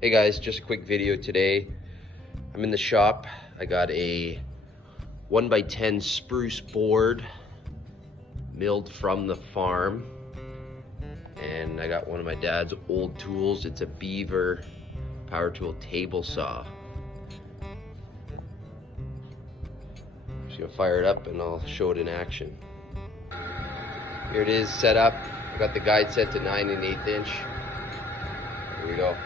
Hey guys, just a quick video today. I'm in the shop. I got a 1x10 spruce board milled from the farm, and I got one of my dad's old tools. It's a Beaver power tool table saw. Just gonna fire it up and I'll show it in action. Here it is set up. I got the guide set to 9 1/8 inch. Here we go.